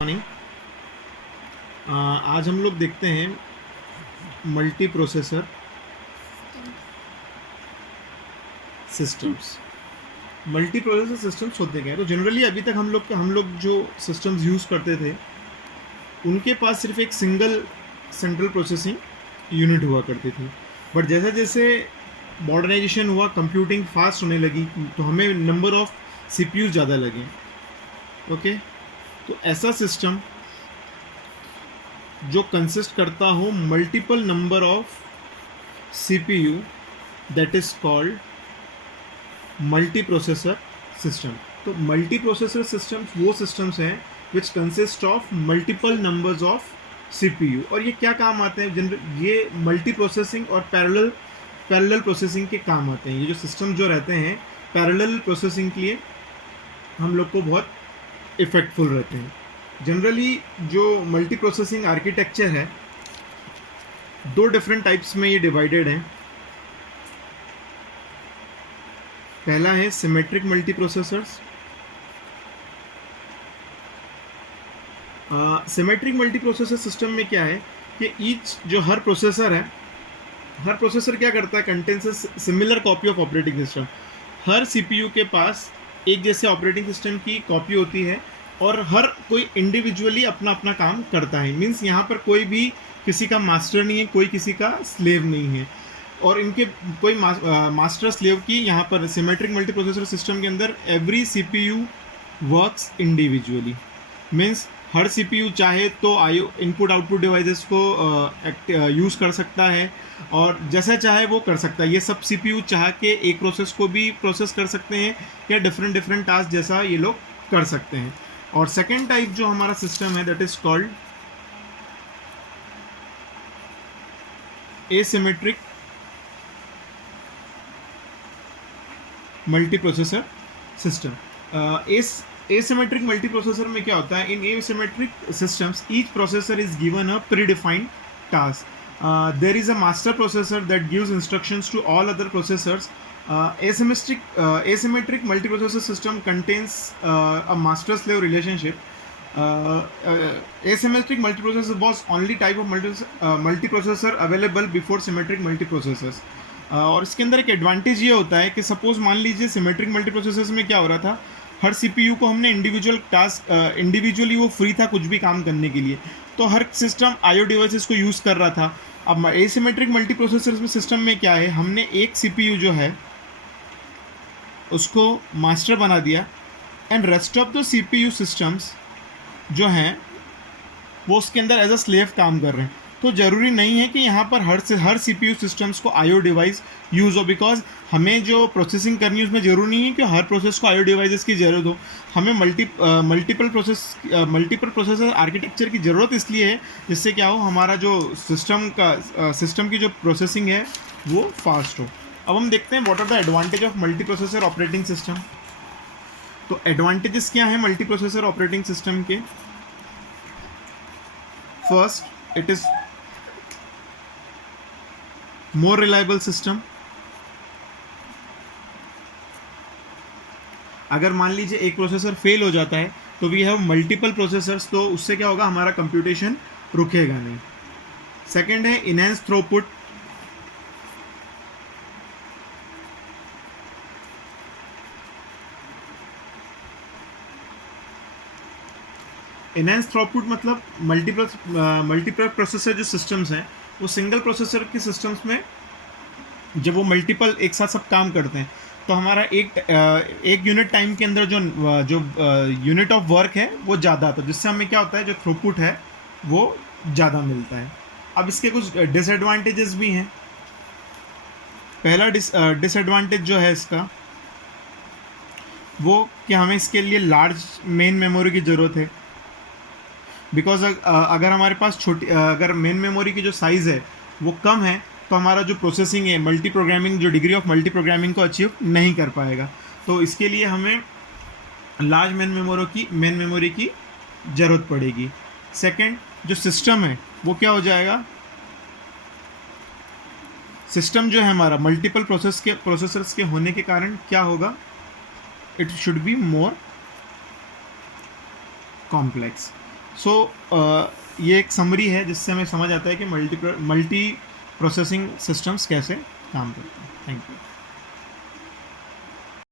Morning. आज हम लोग देखते हैं multi processor systems. Multi processor systems होते क्या है? तो जनरली अभी तक हम लोग जो सिस्टम्स यूज़ करते थे उनके पास सिर्फ एक सिंगल सेंट्रल प्रोसेसिंग यूनिट हुआ करती थी। बट जैसे जैसे मॉडर्नाइजेशन हुआ, कंप्यूटिंग फास्ट होने लगी, तो हमें नंबर ऑफ सीपीयू ज़्यादा लगे। ओके, तो ऐसा सिस्टम जो कंसिस्ट करता हो multiple number of CPU, that is called multi processor system. तो मल्टी प्रोसेसर सिस्टम्स वो सिस्टम्स हैं which consist of multiple numbers of CPU. और ये क्या काम आते हैं? जनरल ये मल्टी प्रोसेसिंग और पैरेलल प्रोसेसिंग के काम आते हैं। ये जो सिस्टम जो रहते हैं पैरेलल प्रोसेसिंग के लिए हम लोग को बहुत इफेक्टफुल रहते हैं। जनरली जो मल्टी प्रोसेसिंग आर्किटेक्चर है, दो डिफरेंट टाइप्स में ये डिवाइडेड हैं। पहला है symmetric multi processors. Symmetric multi processor system में क्या है कि ईच जो हर प्रोसेसर है, हर प्रोसेसर क्या करता है, contains similar copy of operating system. Her CPU के पास एक जैसे ऑपरेटिंग सिस्टम की कॉपी होती है और हर कोई इंडिविजुअली अपना अपना काम करता है। मीन्स यहाँ पर कोई भी किसी का मास्टर नहीं है, कोई किसी का स्लेव नहीं है, और इनके कोई मास्टर स्लेव की यहाँ पर सिमेट्रिक मल्टी प्रोसेसर सिस्टम के अंदर every CPU works individually. Means हर सीपीयू चाहे तो आईओ इनपुट आउटपुट डिवाइसेस को यूज़ कर सकता है और जैसा चाहे वो कर सकता है। ये सब सीपीयू चाह के एक प्रोसेस को भी प्रोसेस कर सकते हैं या डिफरेंट डिफरेंट टास्क जैसा ये लोग कर सकते हैं। और सेकेंड टाइप जो हमारा सिस्टम है that is called asymmetric multi processor system. Asymmetric multi processor में क्या होता है? In asymmetric systems each processor is given a predefined task. There is a master processor that gives instructions to all other processors. Asymmetric multiprocessor system contains a master-slave relationship. Asymmetric multiprocessor was only type of multiprocessor available before symmetric multiprocessors. और इसके अंदर एक advantage ये होता है कि suppose मान लीजिए सिमेट्रिक मल्टीप्रोसेसर्स में क्या हो रहा था, हर सीपीयू को हमने इंडिविजुअली वो फ्री था कुछ भी काम करने के लिए, तो हर सिस्टम आईओ डिवाइसेस को यूज़ कर रहा था। अब एसिमेट्रिक मल्टीप्रोसेसर्स में सिस्टम में क्या है, हमने एक सीपीयू जो है उसको मास्टर बना दिया and rest of the CPU systems जो हैं वो उसके अंदर एज अ स्लेव काम कर रहे हैं। तो ज़रूरी नहीं है कि यहाँ पर हर सीपीयू सिस्टम्स को आईओ डिवाइस यूज़ हो, बिकॉज हमें जो प्रोसेसिंग करनी है उसमें ज़रूरी नहीं है कि हर प्रोसेस को आईओ डिवाइसेस की ज़रूरत हो। हमें मल्टीपल प्रोसेसर आर्किटेक्चर की ज़रूरत इसलिए है जिससे क्या हो, हमारा जो सिस्टम की जो प्रोसेसिंग है वो फास्ट हो। अब हम देखते हैं what are the advantage of multi processor operating system. तो एडवांटेजेस क्या हैं मल्टी प्रोसेसर ऑपरेटिंग सिस्टम के? First, it is more reliable system. अगर मान लीजिए एक प्रोसेसर फेल हो जाता है तो वी हैव मल्टीपल प्रोसेसर्स, तो उससे क्या होगा, हमारा कंप्यूटेशन रुकेगा नहीं। सेकेंड है इनहेंस थ्रूपुट। इनहेंस थ्रूपुट मतलब मल्टीपल प्रोसेसर जो सिस्टम्स हैं वो सिंगल प्रोसेसर के सिस्टम्स में जब वो मल्टीपल एक साथ सब काम करते हैं तो हमारा एक यूनिट टाइम के अंदर जो यूनिट ऑफ वर्क है वो ज़्यादा आता है, जिससे हमें क्या होता है, जो थ्रूपुट है वो ज़्यादा मिलता है। अब इसके कुछ डिसएडवांटेजेस भी हैं। पहला डिसएडवांटेज जो है इसका वो कि हमें इसके लिए लार्ज मेन मेमोरी की ज़रूरत है, बिकॉज अगर हमारे पास अगर मेन मेमोरी की जो साइज़ है वो कम है तो हमारा जो प्रोसेसिंग है, मल्टी प्रोग्रामिंग, जो डिग्री ऑफ मल्टी प्रोग्रामिंग को अचीव नहीं कर पाएगा। तो इसके लिए हमें लार्ज मेन मेमोरी की ज़रूरत पड़ेगी। सेकंड, जो सिस्टम है वो क्या हो जाएगा, सिस्टम जो है हमारा मल्टीपल प्रोसेसर्स के होने के कारण क्या होगा, it should be more complex. So ये एक समरी है जिससे हमें समझ आता है कि मल्टी प्रोसेसिंग सिस्टम्स कैसे काम करते हैं। Thank you.